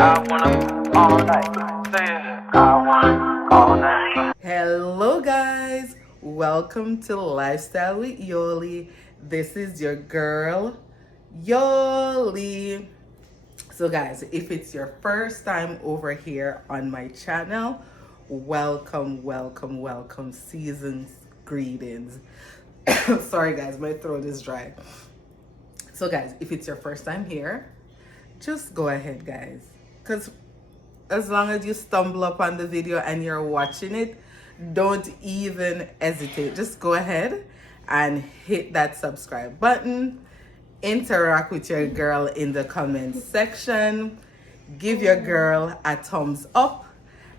Hello guys, welcome to Lifestyle with Yoli. This is your girl Yoli. So guys, if it's your first time over here on my channel, welcome, season's greetings. Sorry guys, my throat is dry. So guys, if it's your first time here, just go ahead guys, because as long as you stumble upon the video and you're watching it, don't even hesitate. Just go ahead and hit that subscribe button. Interact with your girl in the comment section. Give your girl a thumbs up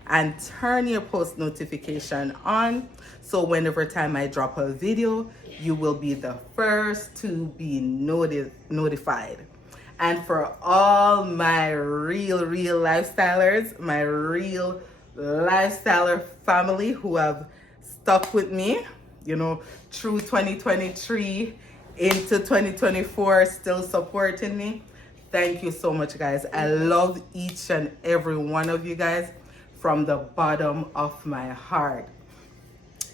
and turn your post notification on, so whenever time I drop a video, you will be the first to be notified. And for all my real lifestylers, my real lifestyler family who have stuck with me, you know, through 2023 into 2024, still supporting me, thank you so much guys. I love each and every one of you guys from the bottom of my heart.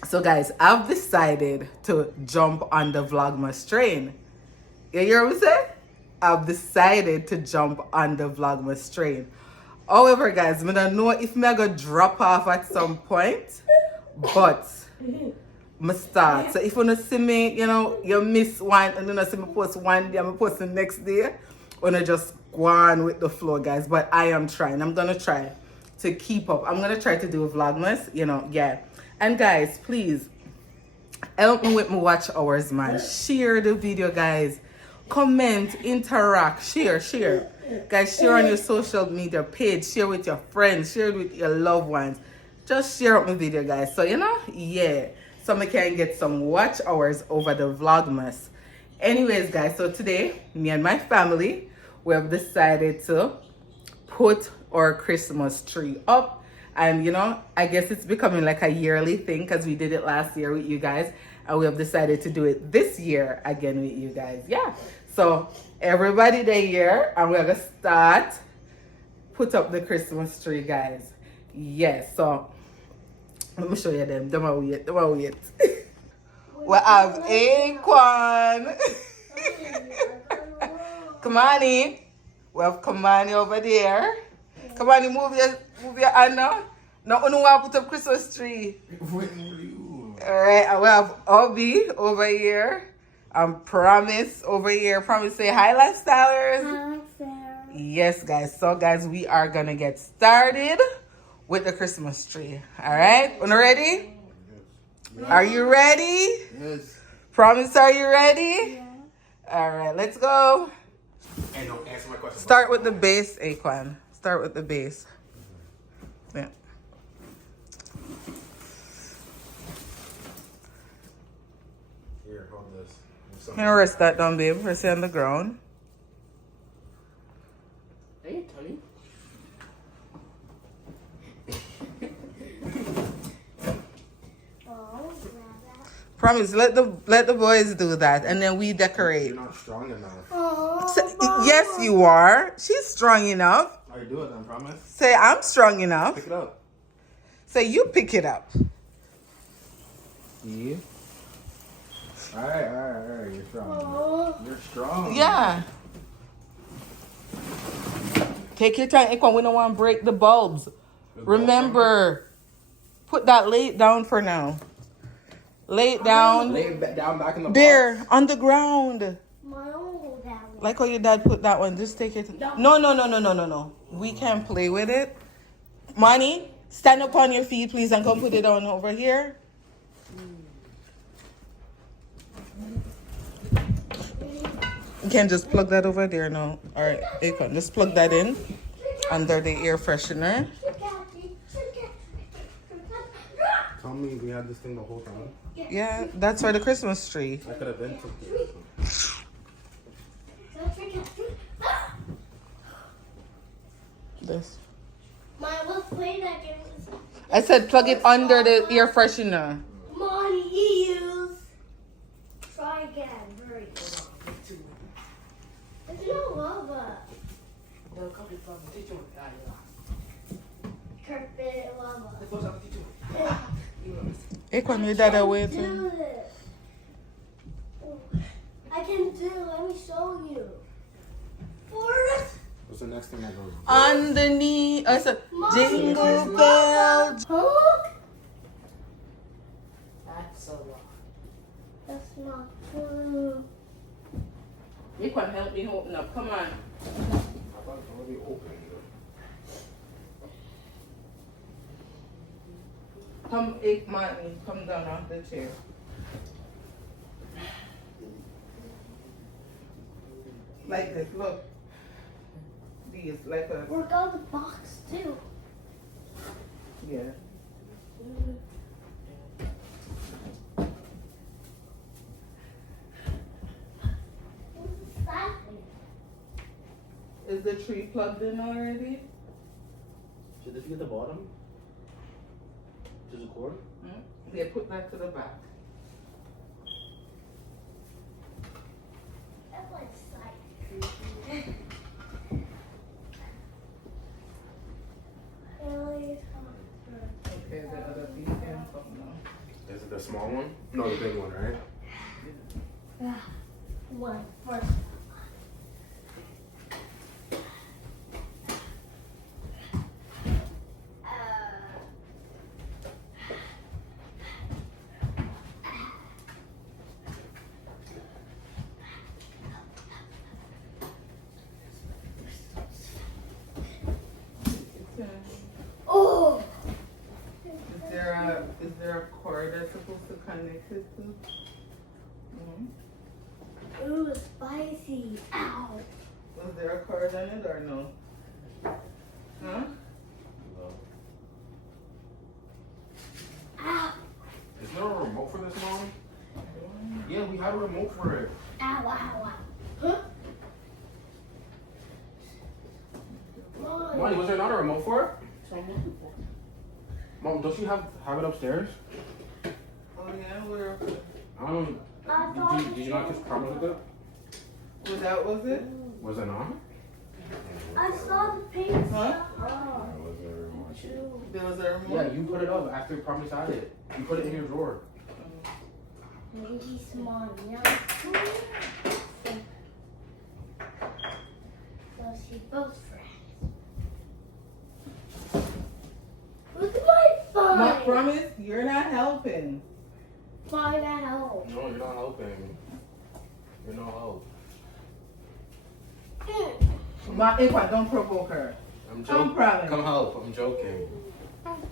So guys, I've decided to jump on the Vlogmas train. You hear what I'm saying? I've decided to jump on the Vlogmas train. However, guys, I don't know if I'm going to drop off at some point, but I start. So if you don't see me, you know, you miss one, and you don't see me post one day, I'm post the next day, I'm going to just go on with the flow, guys. But I am trying. I'm going to try to keep up. I'm going to try to do a Vlogmas, you know, yeah. And guys, please, help me with my watch hours, man. Share the video, guys. Comment, interact, share. Guys, share on your social media page. Share with your friends. Share it with your loved ones. Just share up my video, guys. So, you know, yeah. So I can get some watch hours over the Vlogmas. Anyways, guys, so today, me and my family, we have decided to put our Christmas tree up. And, you know, I guess it's becoming like a yearly thing because we did it last year with you guys. And we have decided to do it this year again with you guys. Yeah. So everybody there here, and we're going to start put up the Christmas tree, guys. Yes. So let me show you them. Don't wait. We have Aquan. Kamani. We have Kamani over there. Kamani, move your hand now. Now, you want to put up Christmas tree. Alright, and we have Obi over here. And Promise over here. Promise, say hi, lifestylers. Hi, yes, guys. So, guys, we are going to get started with the Christmas tree. Alright, you ready? Yes. Are you ready? Yes. Promise, are you ready? Yeah. Alright, let's go. And don't answer my question. Start with the base, Aquan. Start with the base. Yeah. Here, hold this. I'm gonna rest that down, babe. Rest it on the ground. Are you telling? Promise, let the boys do that, and then we decorate. You're not strong enough. Yes, you are. She's strong enough. I do it, I promise. Say, I'm strong enough. Pick it up. Say, you pick it up. Yeah. Alright. You're strong. You're strong. Yeah. Take your time, Aquan. We don't want to break the bulbs. Remember, put that lay down for now. Lay it down. Lay it down back in the box. There, on the ground. Like how your dad put that one. Just take it. No. We can play with it. Money, stand up on your feet, please, and come put it on over here. You can just plug that over there now. All right, Akon, just plug that in under the air freshener. Tell me we had this thing the whole time. Yeah, that's for the Christmas tree. I could have been took it. This. Let's play that game. I said plug it under the air freshener. Money use. Try again. Hurry. There's no lava. They'll come Carpet lava. Ekwan, we dad away Do too. this. I can do. Let me show you. Forest. What's the next thing that goes? Underneath, I said, jingle Mommy, bell. Huh? That's a lot. That's not true. Ekwan, help me open up. Come on. I thought it's already open. Come, Ekman, come down off the chair. Like this, look. These, like a, Work out the box too. yeah. What's that? Is the tree plugged in already? Should this be at the bottom? Just a cord? Yeah, put that to the back. That's like sight. Okay, the other piece can come now. Is it the small one? No, the big one, right? One first. Oh! Is there a cord that's supposed to connect it to? Ooh, spicy. Ow. Was there a cord on it or no? Huh? Ow. Is there a remote for this, Mom? Yeah, we had a remote for it. Ow, ow, ow. Huh? Mom. Money, was there not a remote for it? Mom, don't you have it upstairs? Oh yeah, where? I don't. Did you not get problems with it? Was that was it? Was it not? I saw the pink Huh? stuff. Oh. Was there a remote? There was a remote? Yeah, you put it up after you promised had it. You put it in your drawer. Maybe small. Yeah. So she both friends. Look at my phone. My promise, you're not helping. Find at home. No, you're not helping. You're no help. My Ekwan, don't provoke her. I'm Come, joking. promise. Come help. I'm joking. Thank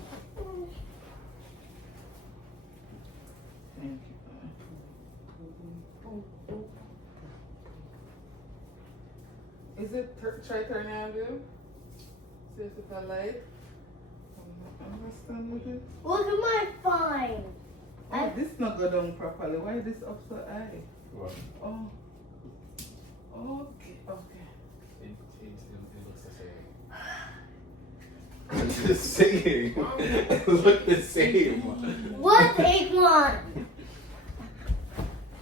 you. Is it try turning on you? See if it's a light. Understand with it? Look at my phone. Oh, this not go down properly. Why is this up so high? What? Oh. Okay, okay. It looks the same. It's the same. It looks the same. What big one?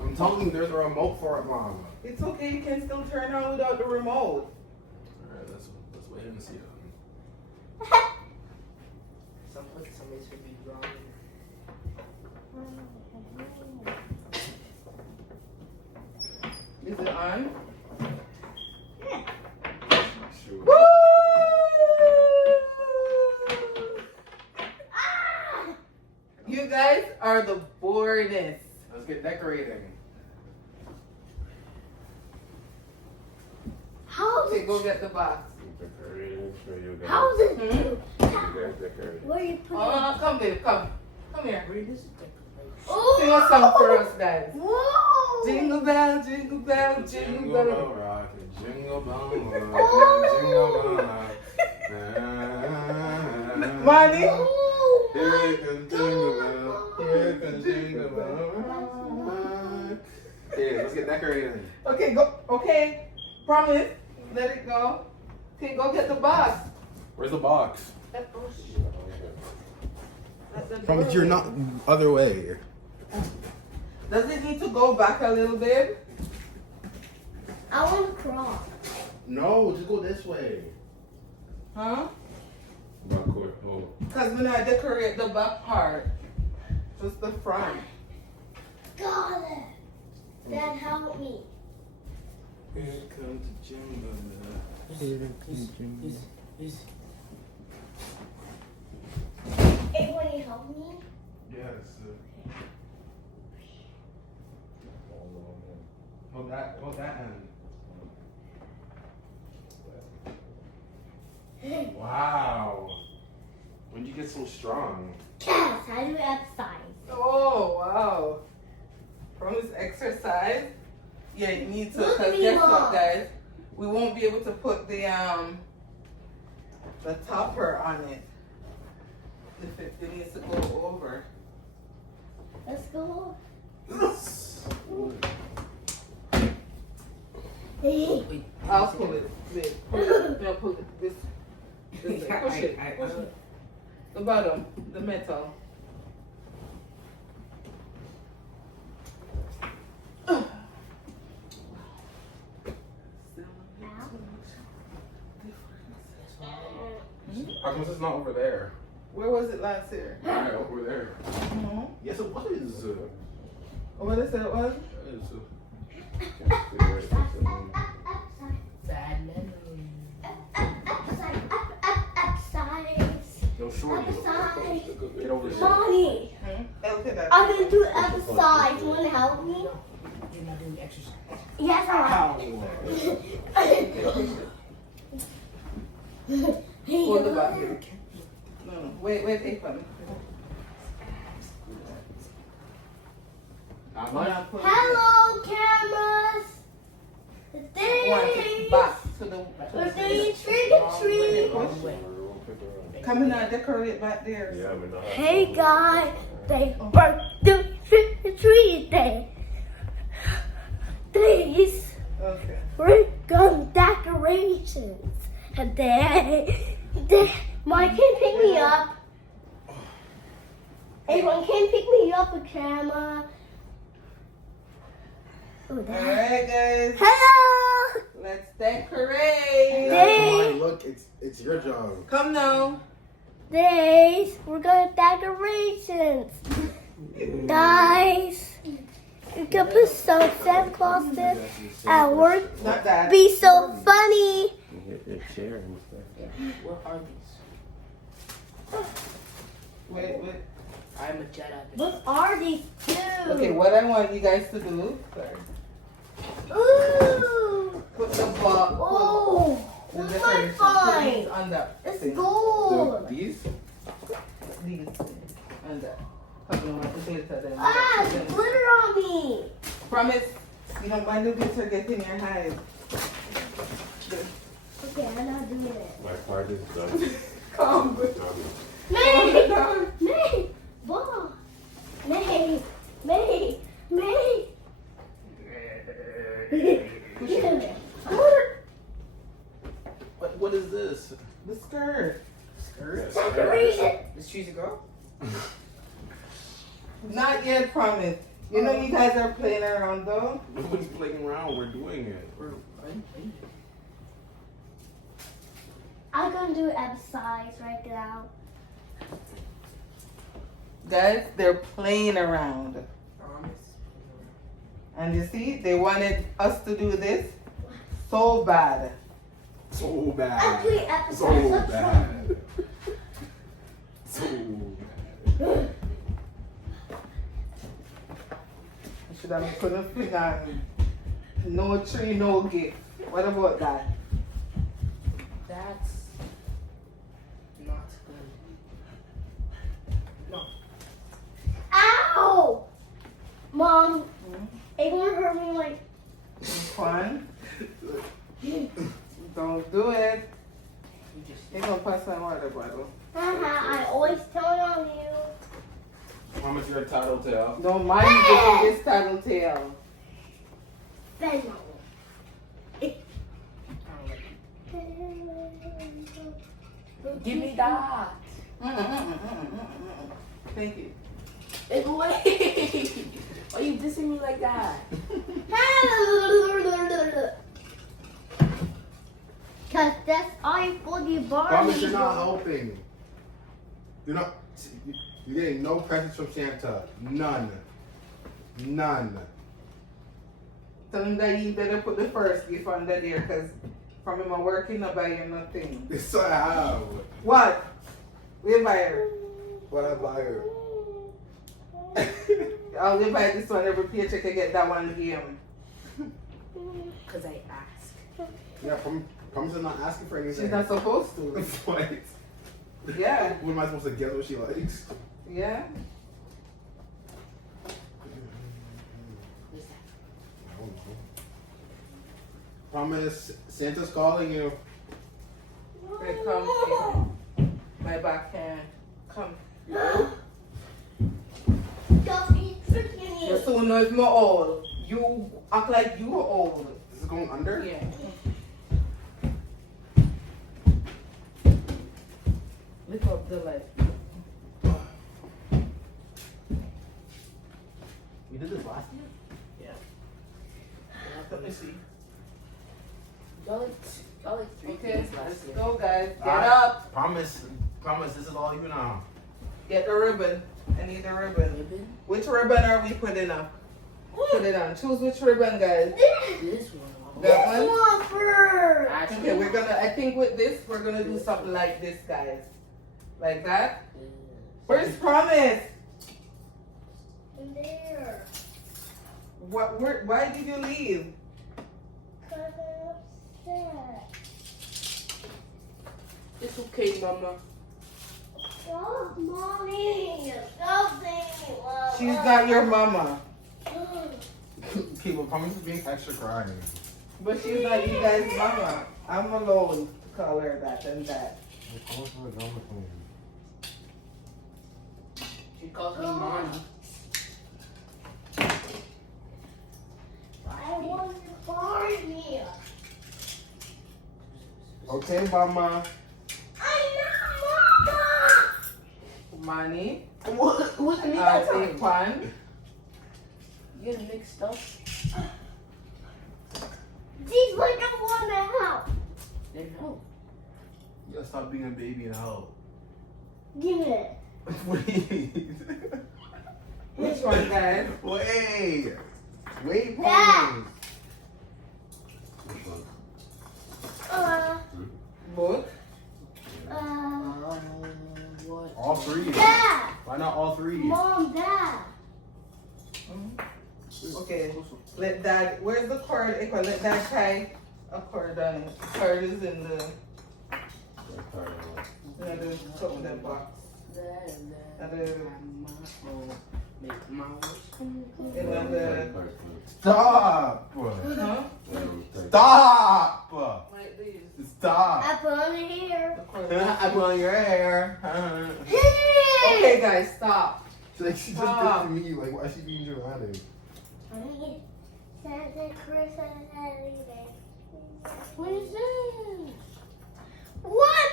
I'm telling you, there's a remote for it, Mom. It's okay, you can still turn on without the remote. Alright, let's wait and see it. Somebody should be drawing. Is it on? Shoot. Woo! You guys are the boredest. Let's get decorating. How's Okay, it? go get the box. Decorating for you guys. How's it do? You guys decorating. Where you put it? Oh, come babe, come. Come here. Where is it? Sing a song for us, guys. Whoa! Jingle bell, jingle bell, jingle Jingle bell. bell rock, jingle bell rock, Oh. jingle bell rock. Money? Oh, Here comes jingle bell, here comes jingle bell rock. Yeah, let's get decorating. Okay, go. Okay, promise. Let it go. Okay, go get the box. Where's the box? At the door. Promise you're not other way. Does it need to go back a little bit? I want to crawl. No, just go this way. Huh? Backcourt. Oh. Because when I decorate the back part, just the front. Got it. Dad, help me. Here comes the Jimbo. Hey, will you help me? Yes. Hold that hand. Wow. When did you get so strong? Yes, how do you exercise? Oh, wow. From this exercise, yeah, you need to, Look at because me, guess Mom. what, guys? We won't be able to put the topper on it. If it needs to go over. Let's go. I'll pull it. Wait, pull it. No, pull it. This way. Push it. Push it. The bottom, the metal. How come it's not over there? Where was it last year? Right over there. Mhm. Yes, it was. What did I say it was? Bad memory. Exercise. Yo, shorty. Exercise. Get over here. Mommy, Okay, that's I'm gonna do exercise. You wanna help me? You're not doing exercise. Yes, I Hold the will. back. No, wait, apron. Hello, cameras. One, back to the. We're doing trick or treat. Come in and decorate back there. Hey guys, they work the trick or treat day. Please, Okay. we're going decorations. And they Mike can pick me up. Everyone can pick me up with camera. Oh, that. Alright, guys. Hello. Let's decorate. Hey. Look, it's your job. Come now. Days, we're going decorations. Guys, you can put some Santa Clauses at work. Not that. Be so funny. Your chair and stuff. What are these? Wait. I'm a Jedi. What are these two? Okay, what I want you guys to do first. Ooh. Put the ball. Oh, The what's my decorations. Put fine? these on that. It's thing. gold. These? These on that. Put them on the glitter then. Ah, Then- glitter on me. Promise you don't mind the glitter get in your eyes. Okay, I'm not doing it. My part is done. Come. May, May, ball. May. What is this? The skirt. Skirt? Decoration. Let's choose a girl? Not yet, promise. You know you guys are playing around though. Nobody's playing around. We're doing it. I'm gonna do exercise right now. Guys, they're playing around. And you see, they wanted us to do this so bad. So I'm bad. doing exercise. So Let's bad. So bad. I should have put a thing on. No tree, no gift. What about that? That's not good. No. Ow! Mom, everyone hurt me like. Fun. Don't do it. You just You're gonna pass my water bottle. I always tell on you. How much your tattletale? Don't mind getting this tattletale. Venmo. give me that. Thank you. Wait. Why are you dissing me like that? Cause that's all for the Barbie. Promise you're not helping. You're not. You're getting no presents from Santa. None. None. Tell him that you better put the first gift under there, because from him working, I buy you nothing. It's so I have. What? We buy her. What I buy her? I'll we buy this one every paycheck I get that one game. Because I asked. Yeah, promise I'm not asking for anything. She's not supposed to. What? Yeah. What am I supposed to get what she likes? Yeah. What's that? I don't know. Promise Santa's calling you. Here it comes in my backhand. Come. Don't be tricking You you. soon know it's more old. You act like you are old. This is going under? Yeah. Lift up the light. You did this last year? Let me see. Y'all like 3 Okay, days let's last year. go, guys. Get Alright. up. Promise, this is all you now. Get the ribbon. I need the ribbon. Ribbon? Which ribbon are we putting up? Put it on. Choose which ribbon, guys. This one. That This one? one first. Actually, Okay, we're gonna. I think with this, we're gonna do something like this, guys. Like that. Where's Promise? There. What? Why did you leave? Cause I'm upset. It's okay, Mama. Stop, mommy. Stop saying love. She's not your mama, Okay, but promise is being extra crying. but she's not you guys' mama. I'm alone to call her that and that. She calls me Mommy. I want to Barbie. Okay, mama. I'm not mama. Money. What's the Take one. You getting mixed up? She's like I want to help. Then no. You gotta stop being a baby and help. Give it. Please. Which one, guys? Wait, Dad. promise. Both. What? All three. Dad. Why not all three? Mom, Dad. Okay. Let Dad. Where's the cord? Echo, let Dad tie a cord on it. The cord is in the chocolate box. Make my wish. And then Stop! huh? Stop! Like these. Stop! I put on it here. The cord. I put on your hair. Okay, guys, stop. She's like, she just Stop. did to me. Like, why is she being dramatic? Santa Cruz and everything. What is this? What?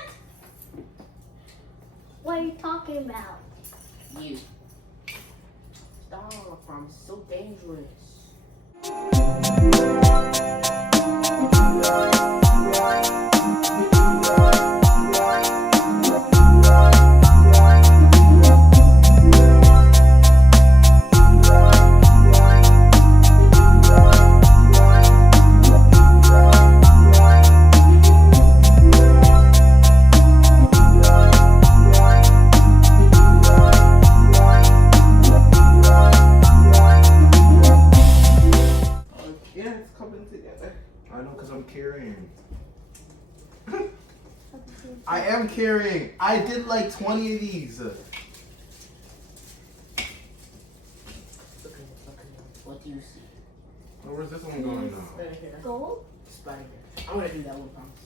What are you talking about? You. Stop. I'm so dangerous. Yeah, it's coming together. I know, because I'm carrying. I am carrying. I did like 20 of these. Look at what do you see? Oh, where's this one going now? Right here. Gold? Spider. I'm gonna do that one, promise.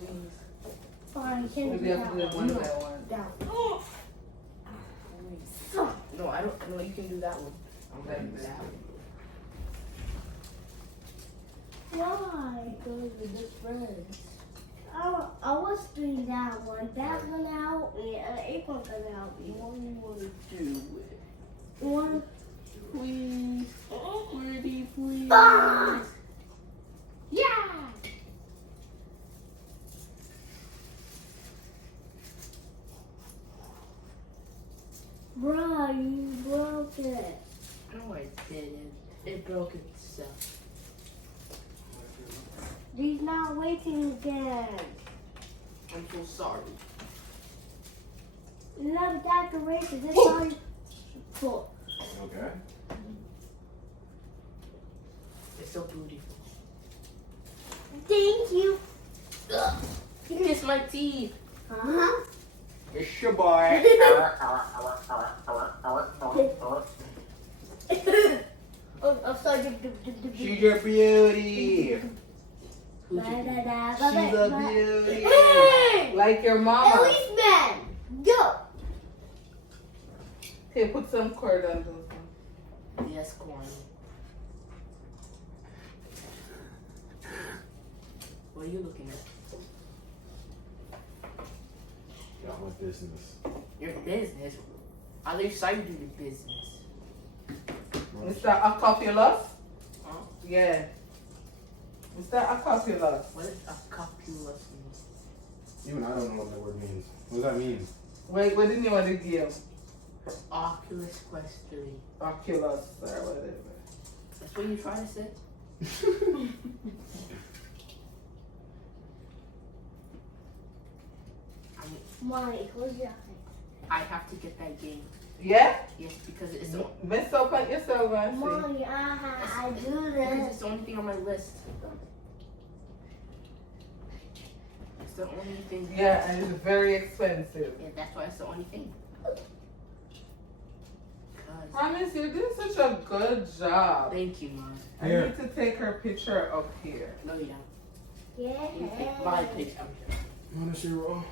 Please. Fine, can Maybe you I have to do it one by one. down? No, I don't. No, you can do that one. I'm gonna do that one. Why? Because we're just friends. I was doing that one. That's gonna help me, and April's gonna help me. What do you want to do it? One. Please. Pretty, please. Ah! Yeah. Bro, you broke it. No, I didn't. It broke itself. He's not waiting again. I'm so sorry. You have decorations. That's all you put. Okay. It's so beautiful. Thank you. Ugh. You missed my teeth. Uh-huh. It's your boy. I'm sorry. She's your beauty. Who'd you be? She's a beauty. Hey! Like your mama. Policeman, go. Here, put some cord on those ones. Yes, corn. What are you looking at? Got my business. Your business. Other side do your business. Mr. Acopulus? Huh? Yeah. Mr. Acopulus. What is a copulus mean? Even I don't know what that word means. What does that mean? Wait, what did you want to give? Oculus Quest 3. Oculus or whatever. That's what you try to say? Mommy, close your eyes. I have to get that game. Yeah? Yes, because it's the, Mess up on yourself and see. Mommy, I do because this. it's the only thing on my list. It's the only thing. Yeah, and it's very expensive. Yeah, that's why it's the only thing. Promise, you're doing such a good job. Thank you, Mom. I Here. need to take her picture up here. No, you don't. Yeah. You take my picture. You wanna see roll?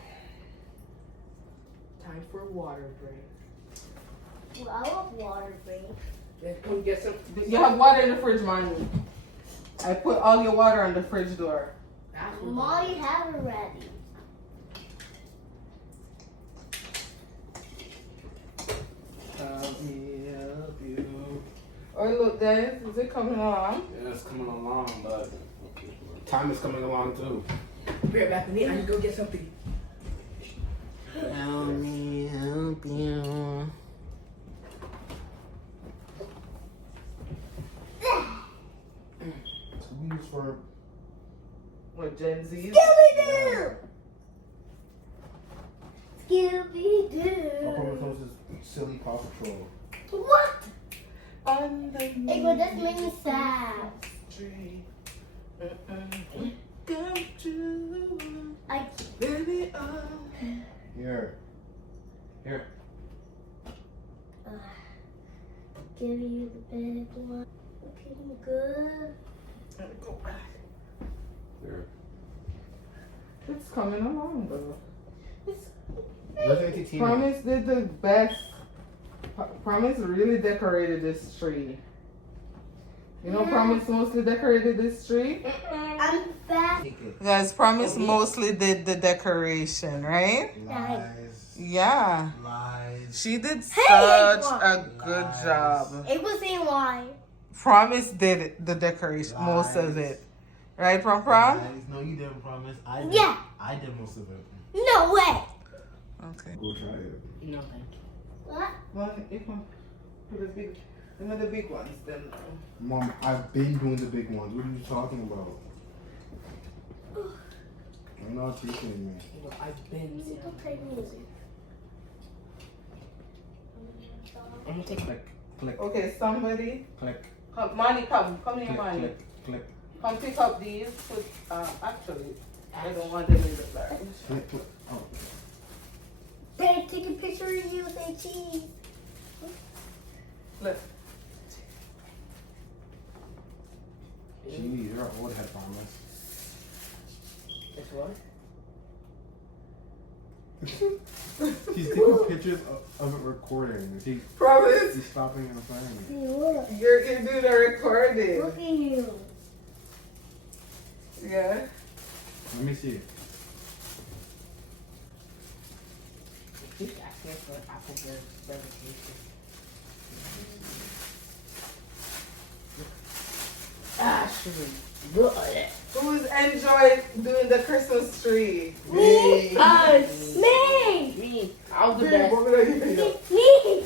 Time for water break. Well, I love water break. Let's go get some. You have water in the fridge, Mommy. I put all your water on the fridge door. That's what Mommy have it ready. Help me help you. Oh, look, guys, is it coming along? Yeah, it's coming along, but time is coming along too. Be right back with me. I need to go get something. Help me help you. So we use for What, Gen Z's? Scooby-Doo! I'll Scooby-Doo! probably this silly Paw Patrol. What? Underneath It will just make me sad. the tree. Come true. I Baby, oh. Here. Here. give you the big one. Looking good. Let me go back. There. It's coming along, though. Resident Tina. Promise did the best. Promise really decorated this tree. You know, Promise mostly decorated this tree. I'm fast. Take it. Guys, Promise mostly did the decoration, right? Lies. Yeah. Lies. She did Hey, such Mom. a good job. It was a lie. Promise did the decoration, most of it. Right, Prom Prom? Lies. No, you didn't promise. I did. Yeah. I did most of it. No way. Okay. Go try it. No, thank you. What? Well, if I put the big, one of the big ones, then. Mom, I've been doing the big ones. What are you talking about? You're not appreciating me. You know, I've been. Don't play music. I'm gonna take Click, click, Okay, somebody. click, Come, Money, come here, click, Money. click, click, Come pick up these. Put, actually, I don't want them in the dark. click, click. Oh. Babe, take a picture of you with a cheese. Look. Gee, you're an old head, promise. It's what? He's taking pictures of it recording. Promise. He's stopping and playing. See, look. You're gonna do the recording. Look at you. Yeah. Let me see. Keep asking for Apple verification. Ashley, look at it. Who's enjoyed doing the Christmas tree? Me. Us. Me. Me. I'll do Me, that. what would I give you? Me.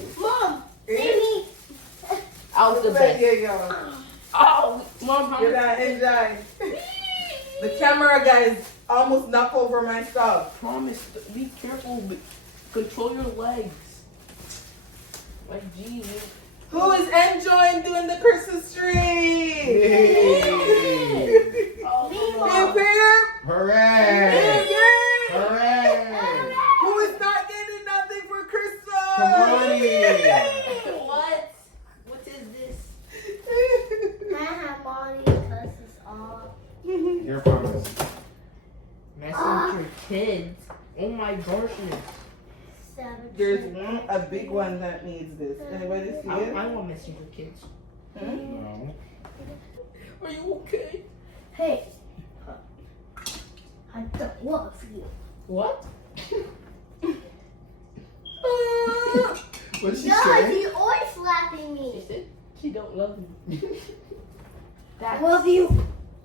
you go. Oh, Mom, how You gotta enjoy. The camera, guys, almost knocked over my stuff. Promise, be careful. Control your legs. Like, geez. Who is enjoying doing the Christmas tree? Oh, Me, Mom. Hip, hip. Hooray! Hip, hip. Hooray! Who is not getting nothing for Christmas? Come on in. What? What is this? I have Molly cuss us off. Your promise. Messing with your kids. Oh my gosh. There's one, a big one that needs this. Anybody see I it? don't want messing with kids. No. Are you okay? Hey, I don't love you. What? What did she No, say? he's always slapping She me. said she don't love me. That's, Love you.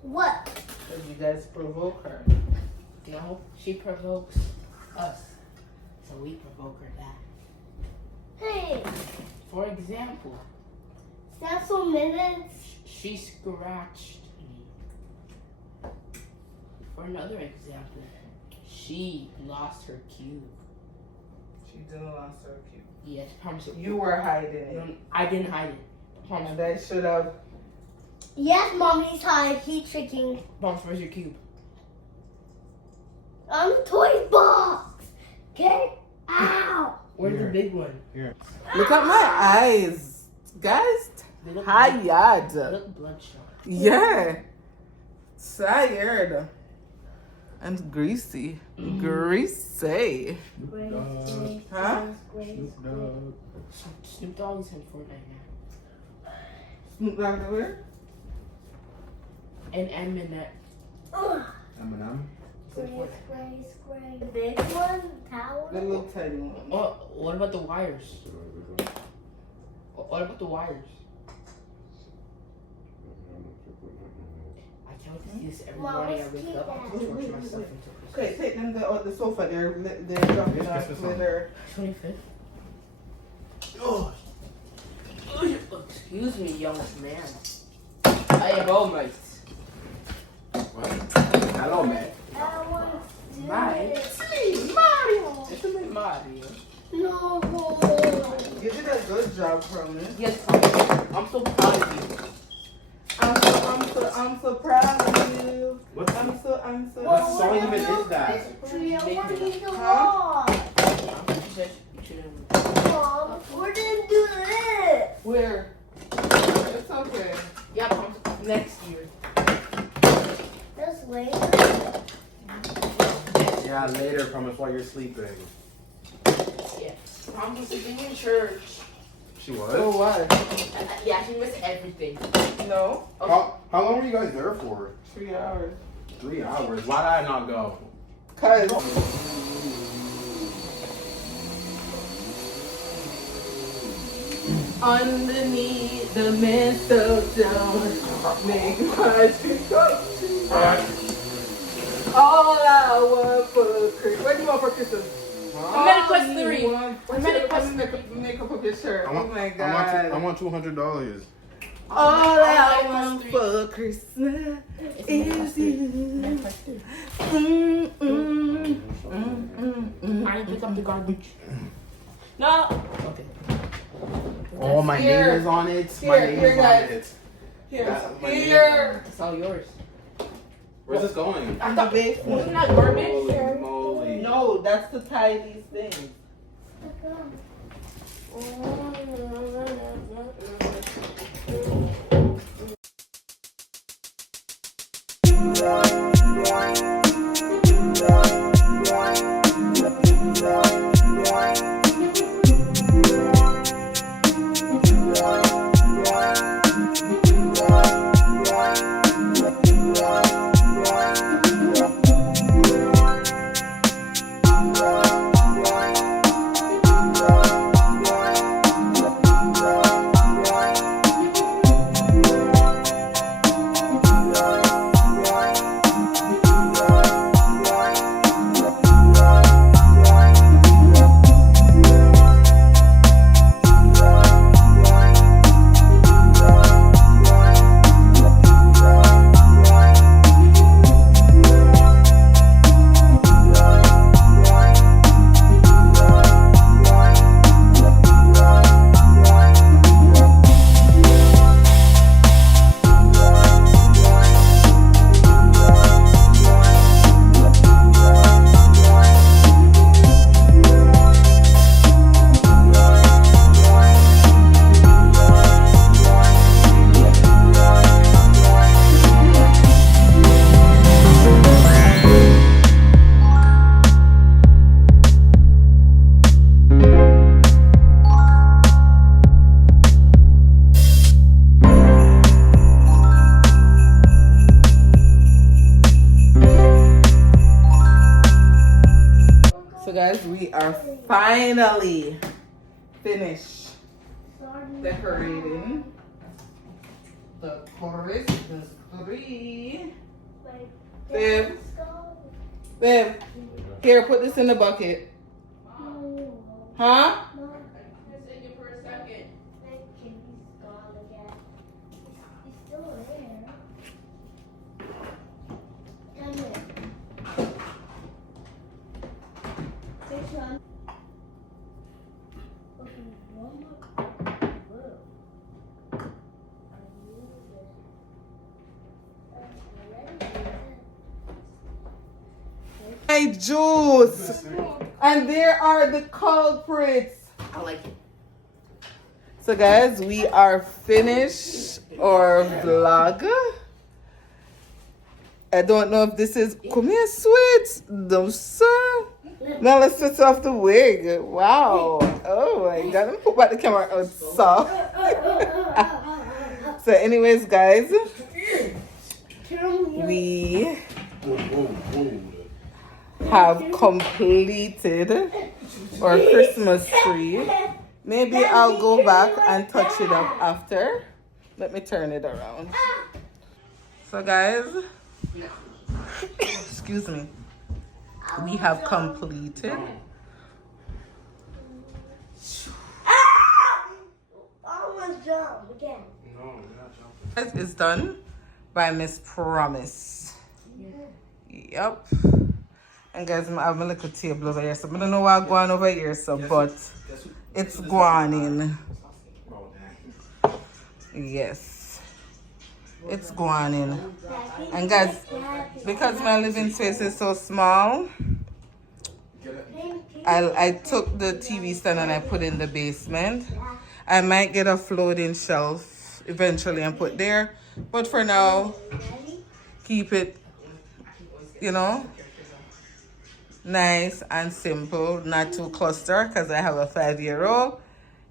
What? Because you guys provoke her. no, she provokes us. So we provoke her back. Hey, For example, that's some minutes. she scratched me. For another example, she lost her cube. She didn't lost her cube. Yes, promise. You were hiding No, it. I didn't hide it. Promise. And I should have. Yes, mommy's high. He's tricking. Promise, where's your cube? On the toy box. Okay? Ow. Where's Here. the big one? Look at my eyes. Guys, They look tired. They look bloodshot. Yeah. Tired. And greasy. Greasy. Huh? Snoop Dogg. Snoop Dogg is in Fortnite now. Snoop Dogg the where? And Eminem. Ugh. Eminem. He's in Fortnite. The big one, tower. The little tiny one. What about the wires? What about the wires? I can't wait to see this every Mom, morning I let's wake keep up. that. I can torture myself into Okay, Christmas. take them the sofa. They're jumping Yes, on yes, yes, glitter. 25th? Oh. Excuse me, young man. I am all right. What? Hello, man. I want to do Bye. it. Mario! It's a Mario. No. You did a good job, Promise. Yes, I'm so proud of you. I'm so proud of you. What? I'm so. What song even is that? I want to do the Huh? wall. You shouldn't. Mom, we're gonna do this. Where? It's okay. Yeah, Pumps, next year. This later. Yeah, later, promise, while you're sleeping. Yeah. Pumps was sleeping in church. She So was? what? Yeah, she missed everything. No. How long were you guys there for? 3 hours. 3 hours. Why did I not go? Cause underneath the mistletoe, make my dream come true. All I want for Christmas. What do you want for Christmas? Medic Quest 3. What's Medic your Quest makeup of your shirt? I Oh want, my god. I want $200. All I Medic want Quest 3. for Christmas is you. Medic Quest 3. I didn't pick up the garbage. No. Okay. Oh, my name Here. is on it. My Here, name here, is on guys. it. Here, That's my name here. It's all yours. Where's this going? On the basement. Wasn't that garbage? Holy moly. No, that's to tie these things. So guys, we are finally finished decorating the chorus, the 3. Babe, babe, here, put this in the bucket. Huh? My juice. And there are the culprits. I like it. So guys, we are finished our vlog. I don't know if this is, come here sweet. No sir. Now let's switch off the wig. Wow. Oh my god. Let me put back the camera outside. So anyways guys, we have completed our Christmas tree. Maybe I'll go back and touch it up after. Let me turn it around. So guys, excuse me, we have completed. Almost jump again. No, you're not jumping. Guys, it's done by Miss Promise. Yep. And guys, I have a little table over here, so I don't know why I'm going over here, so but it's going in. Yes, it's going in. And guys, because my living space is so small, I took the TV stand and I put in the basement. I might get a floating shelf eventually and put there, but for now, keep it, you know, nice and simple, not too clustered because I have a 5-year-old.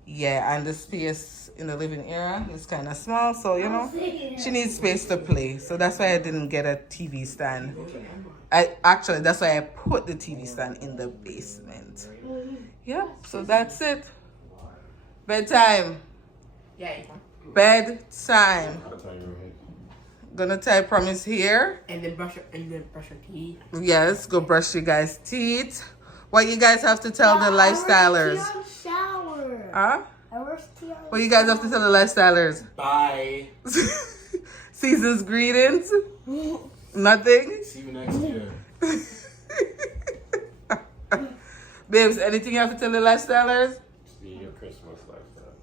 Yeah, and the space in the living area is kind of small, so you know, she needs space to play. So that's why I didn't get a TV stand. That's why I put the TV stand in the basement. Yeah, so that's it. Bedtime. Yeah. Bedtime. Gonna tie Promise here. And then brush your teeth. Yes, go brush you guys' teeth. What you guys have to tell the lifestylers? Shower. Huh? What What you guys have to tell the lifestylers? Bye. Season's greetings? Nothing? See you next year. Babes, anything you have to tell the lifestylers? See your Christmas lifestyle.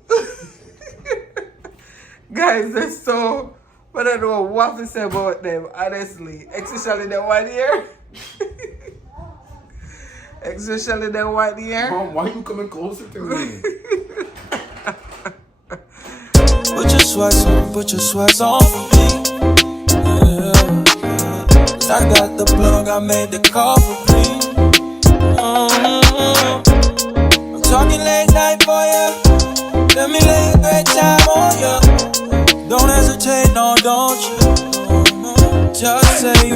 Guys, they're so... I don't know what to say about them, honestly. Especially the 1 year. Especially the 1 year. Mom, why are you coming closer to me? Put your sweats on for me. Yeah. I got the plug, I made the call for me. I'm talking late night for ya. Let me lay a great time on ya. Don't hesitate, no, don't you? Just say